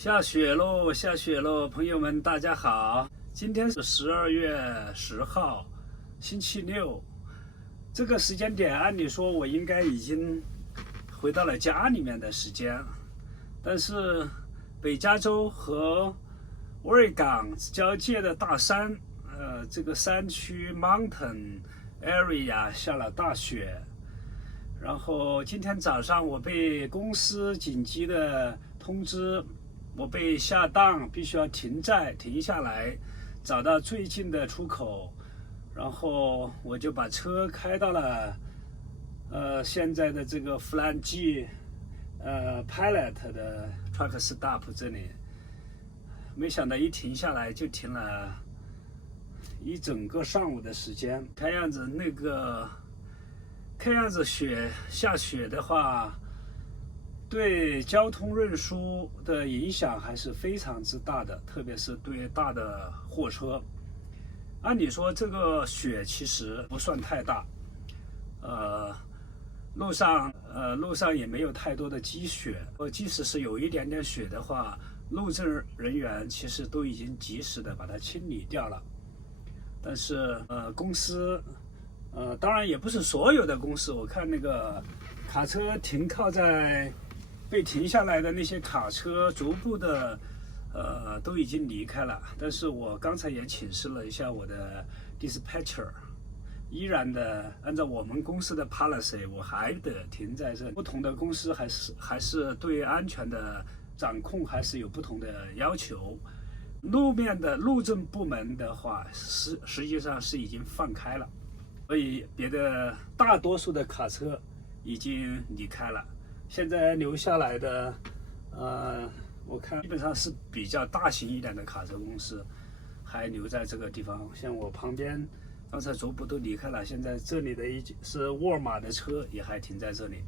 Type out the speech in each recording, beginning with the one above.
下雪喽，下雪喽，朋友们，大家好！今天是12月10号，星期六。这个时间点，按理说我应该已经回到了家里面的时间，但是北加州和威尔港交界的大山，这个山区 mountain area 下了大雪。然后今天早上我被公司紧急的通知，我被下档，必须要停下来，找到最近的出口，然后我就把车开到了现在的这个弗兰基Pilot 的 truck stop 这里。没想到一停下来就停了一整个上午的时间。看样子下雪的话，对交通运输的影响还是非常之大的，特别是对大的货车。按理说这个雪其实不算太大，路上也没有太多的积雪，即使是有一点点雪的话，路政人员其实都已经及时的把它清理掉了。但是公司当然也不是所有的公司，我看那个卡车停靠在被停下来的那些卡车逐步的都已经离开了。但是我刚才也请示了一下我的 dispatcher， 依然的按照我们公司的 policy， 我还得停在这里。不同的公司还是对安全的掌控还是有不同的要求。路面的路政部门的话，实际上是已经放开了。所以大多数的卡车已经离开了，现在留下来的我看基本上是比较大型一点的卡车公司还留在这个地方。像我旁边刚才逐步都离开了，现在这里的是沃尔玛的车也还停在这里。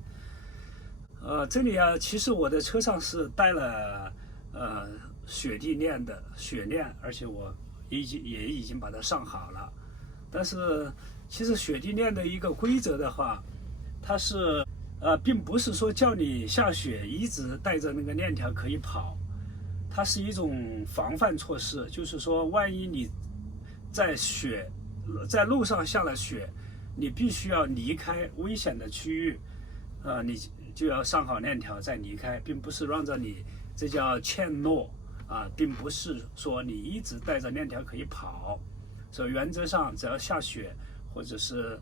这里其实我的车上是带了雪地链的雪链，而且我也已经把它上好了。但是其实雪地链的一个规则的话，它是并不是说叫你下雪一直带着那个链条可以跑，它是一种防范措施。就是说万一你在路上下了雪，你必须要离开危险的区域，你就要上好链条再离开，并不是让着你，这叫欠诺并不是说你一直带着链条可以跑。所以原则上只要下雪或者是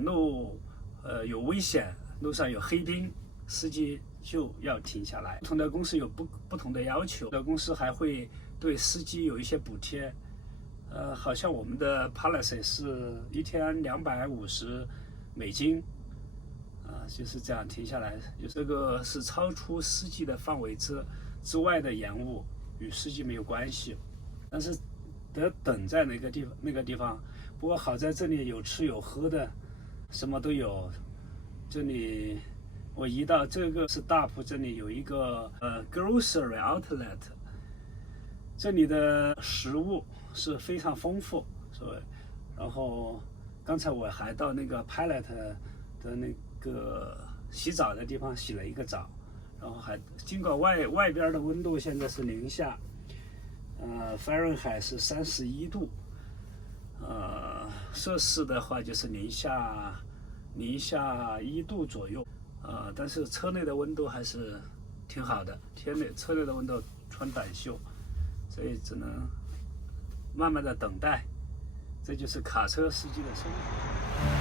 路有危险，路上有黑冰，司机就要停下来。不同的公司有不同的要求，有的公司还会对司机有一些补贴。好像我们的 policy 是一天$250，就是这样停下来。这个是超出司机的范围之外的延误，与司机没有关系。但是得等在那个地方。不过好在这里有吃有喝的，什么都有。这里我移到这个是大埔，这里有一个grocery outlet， 这里的食物是非常丰富。然后刚才我还到那个 Pilot 的那个洗澡的地方洗了一个澡，然后还尽管外边的温度现在是零下Fahrenheit 是31度，摄氏的话就是零下1度左右，但是车内的温度还是挺好的，车内的温度穿短袖，所以只能慢慢的等待。这就是卡车司机的生活。